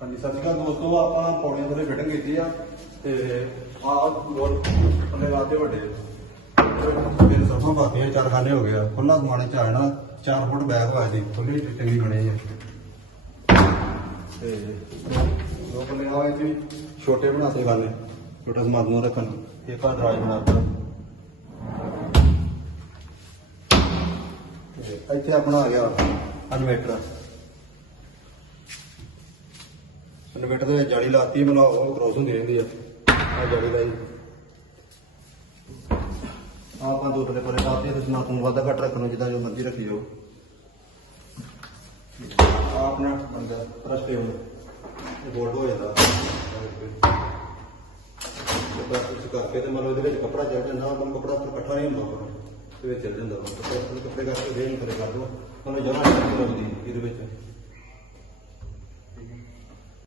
ਹਾਂਜੀ, ਸਤਿ ਸ਼੍ਰੀ ਅਕਾਲ ਦੋਸਤੋ, ਆਪਾਂ ਪੌੜੀਆਂ ਥੱਲੇ ਫਿਟਿੰਗ ਕੀਤੀ ਆ, ਤੇ ਆਹ ਬੋਲ, ਥੱਲੇ ਲਾਤੇ ਵੱਡੇ। ਮੇਰੇ ਸਫਾ ਬਾਕੀਆਂ ਚਾਰ ਖਾਨੇ ਹੋ ਗਿਆ। ਖੁੱਲਾ ਸਮਾਨੇ ਚ ਆ 4 ਫੁੱਟ ਬੈਗ ਹੋਇਆ ਸੀ ਖੁੱਲੀ ਚੰਗੀ ਬਣੀ ਹੈ ਤੇ ਦੋ ਬੰਦੇ ਆਏ ਸੀ, ਛੋਟੇ ਬਣਾਤੇ ਖਾਨੇ ਛੋਟਾ ਸਮਾਨ ਨੂੰ ਰੱਖਣ ਇੱਕ ਆ ਦਰਾਜ ਬਣਾਤਾ ਤੇ ਇੱਥੇ ਆਪਣਾ ਆ ਗਿਆ ਇਨਵੇਟਰ ਇਨਵੇਟਰ ਦੇ ਵਿੱਚ ਜਾਲੀ ਲਾਤੀ, ਮੈਨੂੰ ਉਹ ਕ੍ਰੋਸ ਹੁੰਦੀ ਰਹਿੰਦੀ ਆ। ਆ ਜਾਲੀ ਲਾਈ। ਆਪਾਂ ਦੋ ਟਰੇ ਪਰੇ ਲਾਤੇ ਤੇ ਸਮਾਨ ਨੂੰ ਵਾਧਾ ਘੱਟ ਰੱਖਣ ਨੂੰ ਜਿੱਦਾਂ ਜੋ ਮਰਜ਼ੀ ਰੱਖੀ ਜਾਓ। ਆਪਣਾ ਬੰਦਾ ਪ੍ਰੈਸ ਟੇਬਲ ਇਹ ਗੋਲਡ ਹੋ ਜਾਂਦਾ। ਇਹ ਇਸ ਕਰਕੇ ਤੇ ਮਤਲਬ ਇਹਦੇ ਵਿੱਚ ਕੱਪੜਾ ਚੜ ਜਾਂਦਾ ਉਹ ਕੱਪੜਾ ਉੱਪਰ ਇਕੱਠਾ ਨਹੀਂ ਹੁੰਦਾ ਉੱਪਰ ਵਿੱਚ ਚੜ ਜਾਂਦਾ। ਕੱਪੜੇ ਕਰਕੇ ਦੇ ਕਰੇ ਕਰ ਦੋ। ਉਹਨੂੰ ਜਗ੍ਹਾ ਨਹੀਂ ਲੱਗਦੀ ਇਹਦੇ ਵਿੱਚ।